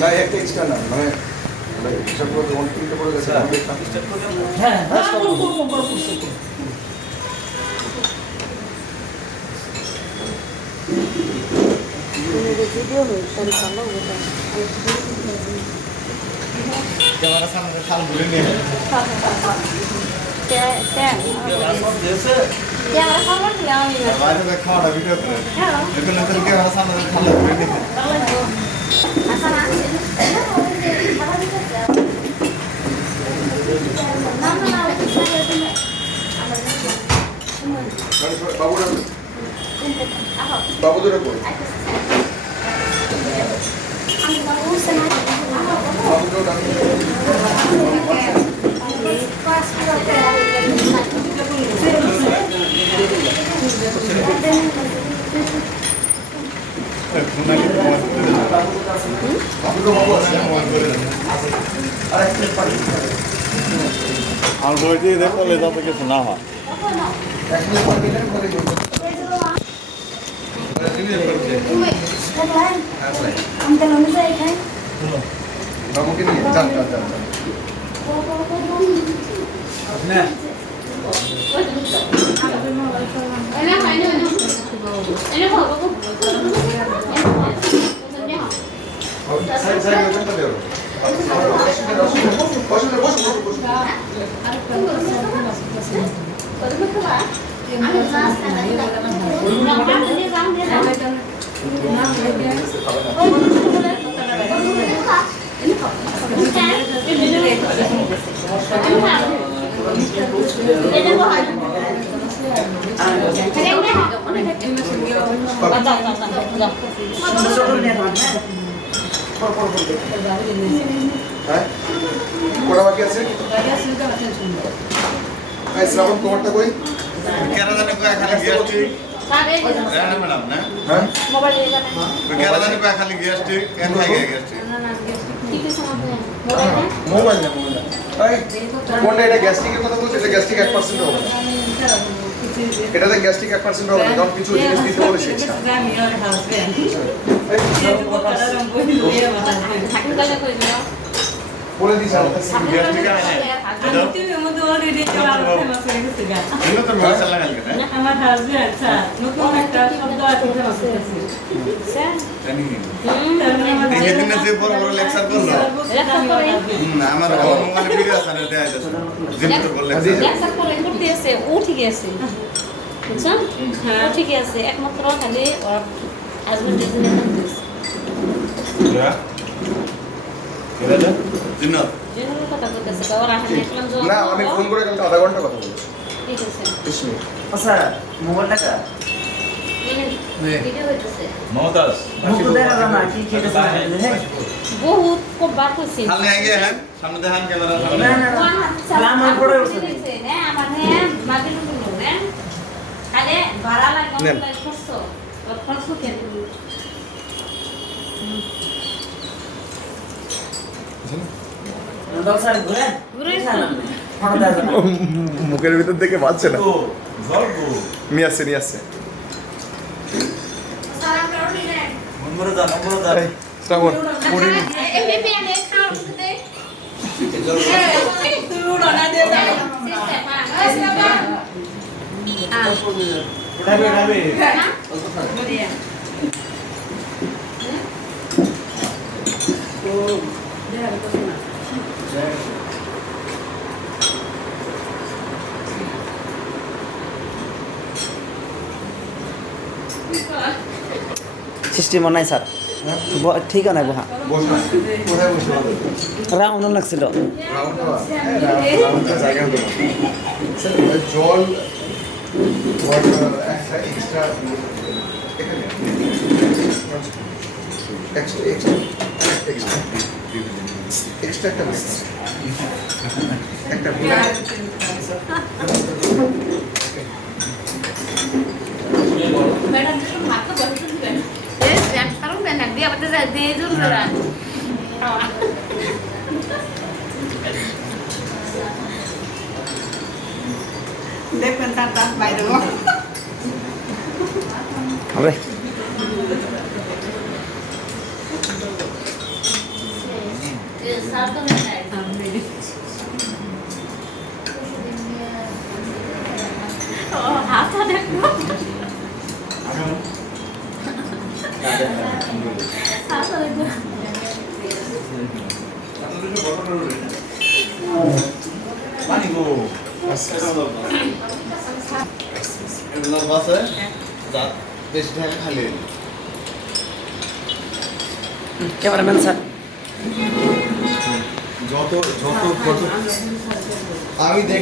না একটা এক্সট্রা না মানে হিসাব করে অনেক কিনতে পড়ে গেছে হ্যাঁ ক্যামেরা সামনে খাল ঘুরে নিয়ে বাইরে খাওয়াটা ভিডিও করে এখন নতুন ক্যামেরা সামনে খাল ঘুরে নিয়ে বাবুরা বাবুদের কই আর বইটি দেখলে যাতে কিছু না হয় বাবুকে নিয়ে যান যান যান কোটা বাকি আছে শ্রাবণ তোমারটা কই কেরাদানে কয় খালি গিয়াস্টি রানা ম্যাডাম না হ্যাঁ মোবাইল এখানে কেরাদানে কয় খালি গিয়াস্টি কেন থাকে গিয়াস্টি ঠিক আছে মোবাইল মোবাইল না মোবাইল এই কোনটা এটা গ্যাস্ট্রিকের কথা বলছো এটা গ্যাস্ট্রিক 1% হবে এটাতে গ্যাস্ট্রিক 1% হবে না কারণ কিছু জিনিস দিতে বলেছে থাকুন কাজে কই দিও বলে দিছ গ্যাস্ট্রিক আছে তুমি মধ্যে অলরেডি চলা ফেমাস হয়ে গেছে গা এগুলো তো মশলা লাগাল কেন আমার হাজবেন্ড স্যার নতুন একটা শব্দ আছে ফেমাস হয়েছে স্যার জানি এই দিন যে বড় বড় লেকচার করলো আমার মানে ভিডিও আছে না দেয়া যাচ্ছে যেমন তো বললেন লেকচার করে করতে আছে ও ঠিক আছে বুঝছেন ও ঠিক আছে একমাত্র খালি ওর হাজবেন্ডের জন্য জিন্নাত জেনারেল কথা কইতেছে ওর আহে দেখলাম যে না আমি ফোন করে কালকে আধা ঘন্টা কথা বলেছি ঠিক আছে 20 মিনিট আচ্ছা মোবাইলটা কা ভিডিও হইতেছে মমতাজ মুখ দেখা যায় না কি খেতেছে হ্যাঁ বহুত খুব বার কইছি সামনে আগে হ্যাঁ সামনে দেখান ক্যামেরা সামনে না না আমার পড়ে উঠছে না আমার হ্যাঁ মাগির কোনো না কালে ভাড়া লাগে নেন। খরচ খরচ কেন দলসার ঘুরে ঘুরে ফটো দেখা যায় না মুখের ভিতর থেকে বাজছে না নিয়ে আসছে সালাম করুন না নম্বর দা এই, শ্রাবণ পড়ি এই বেবি আমি খাও দে তুই উড়ো না দে উঠাবে সিস্টেম নাই স্যার ঠিক আছে বহা বস না কোথায় বসে রাউন্ড লাগছিল রাউন্ডটা জায়গা দেবো জল একটা এক্সট্রা এক্সট্রা একটা একটা ম্যাডাম যখন ভাত তো বসে দিবেন এই ব্যাগ কারণ ব্যাগ দিয়ে আমাদের যা দিয়ে জোর জোরা দেখবেন তার বাইরে হবে স্যার তো নাই ও হাতটা দেখো হাতটা দেখো পানি গো এগুলোর বাসে যা বেশি টাকা খালি ক্যামেরাম্যান স্যার যত যত আমি দেখ